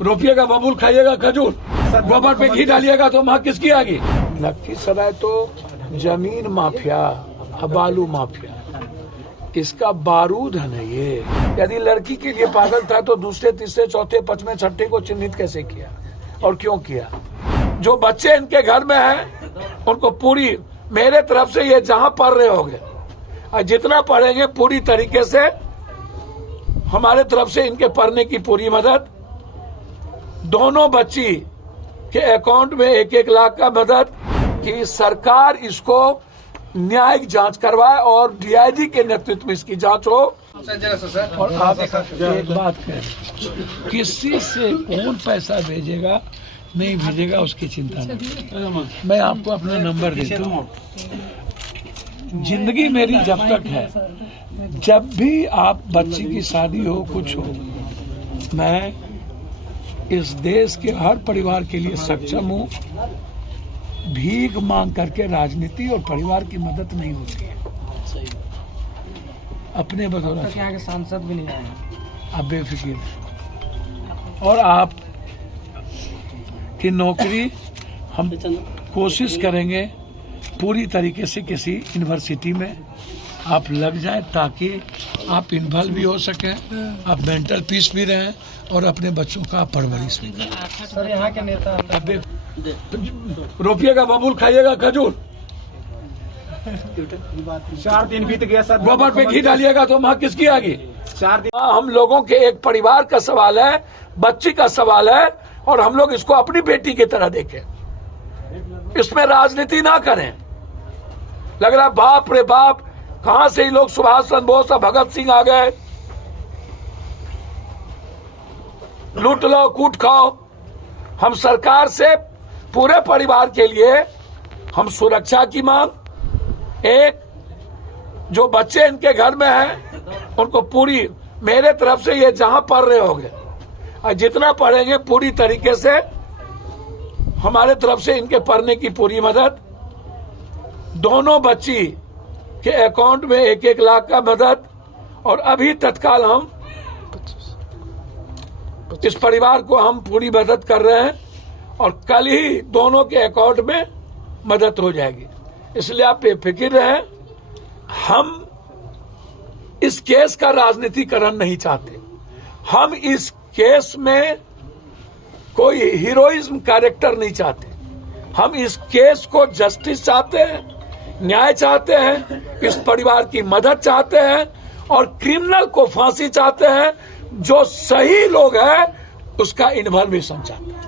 रोपिएगा बबूल, खाइएगा खजूर, गोबर पे घी डालिएगा तो माँ किसकी आएगी। लखीसराय तो जमीन माफिया, बालू माफिया, इसका बारूद है ना ये। यदि लड़की के लिए पागल था तो दूसरे, तीसरे, चौथे, पांचवें, छठे को चिन्हित कैसे किया और क्यों किया। जो बच्चे इनके घर में हैं उनको पूरी मेरे तरफ से ये जहां पढ़ रहे होंगे और जितना पढ़ेंगे पूरी तरीके से हमारे तरफ से इनके पढ़ने की पूरी मदद। दोनों बच्ची के अकाउंट में 1-1 लाख का मदद कि सरकार इसको न्यायिक जांच करवाए और डीआईजी के नेतृत्व में इसकी जांच हो। और आप एक बात कहें, किसी से कौन पैसा भेजेगा नहीं भेजेगा उसकी चिंता नहीं। मैं आपको अपना नंबर देता हूँ। जिंदगी मेरी जब तक है, जब भी आप बच्ची की शादी हो, कुछ हो, मैं इस देश के हर परिवार के लिए सक्षम हूँ। भीख मांग करके राजनीति और परिवार की मदद नहीं होती है। अपने बदौलत यहाँ के सांसद भी नहीं आए। आप बेफिक्र। और आप की नौकरी हम कोशिश करेंगे पूरी तरीके से किसी यूनिवर्सिटी में आप लग जाएं ताकि आप इन्वॉल्व भी हो सकें, आप मेंटल पीस भी रहें और अपने बच्चों का परवरिश भी करें। सर यहाँ के नेता रोपिएगा बबूल, खाइएगा खजूर, 4 दिन बीत गया सर। गोबर पे घी डालिएगा तो माँ किसकी आएगी। 4 दिन हम लोगों के एक परिवार का सवाल है, बच्ची का सवाल है और हम लोग इसको अपनी बेटी की तरह देखें। इसमें राजनीति ना करें। लग रहा बाप रे बाप, कहां से ही लोग सुभाष चंद्र बोस और भगत सिंह आ गए। लूट लो, कूट खाओ। हम सरकार से पूरे परिवार के लिए हम सुरक्षा की मांग, एक जो बच्चे इनके घर में हैं उनको पूरी मेरे तरफ से ये जहां पढ़ रहे होंगे और जितना पढ़ेंगे पूरी तरीके से हमारे तरफ से इनके पढ़ने की पूरी मदद। दोनों बच्ची के अकाउंट में 1-1 लाख का मदद। और अभी तत्काल हम इस परिवार को हम पूरी मदद कर रहे हैं और कल ही दोनों के अकाउंट में मदद हो जाएगी। इसलिए आप बेफिक्र रहें। हम इस केस का राजनीतिकरण नहीं चाहते। हम इस केस में कोई हीरोइज्म कैरेक्टर नहीं चाहते। हम इस केस को जस्टिस चाहते हैं, न्याय चाहते हैं, इस परिवार की मदद चाहते हैं और क्रिमिनल को फांसी चाहते हैं। जो सही लोग हैं उसका इन्वॉल्वेशन चाहते हैं।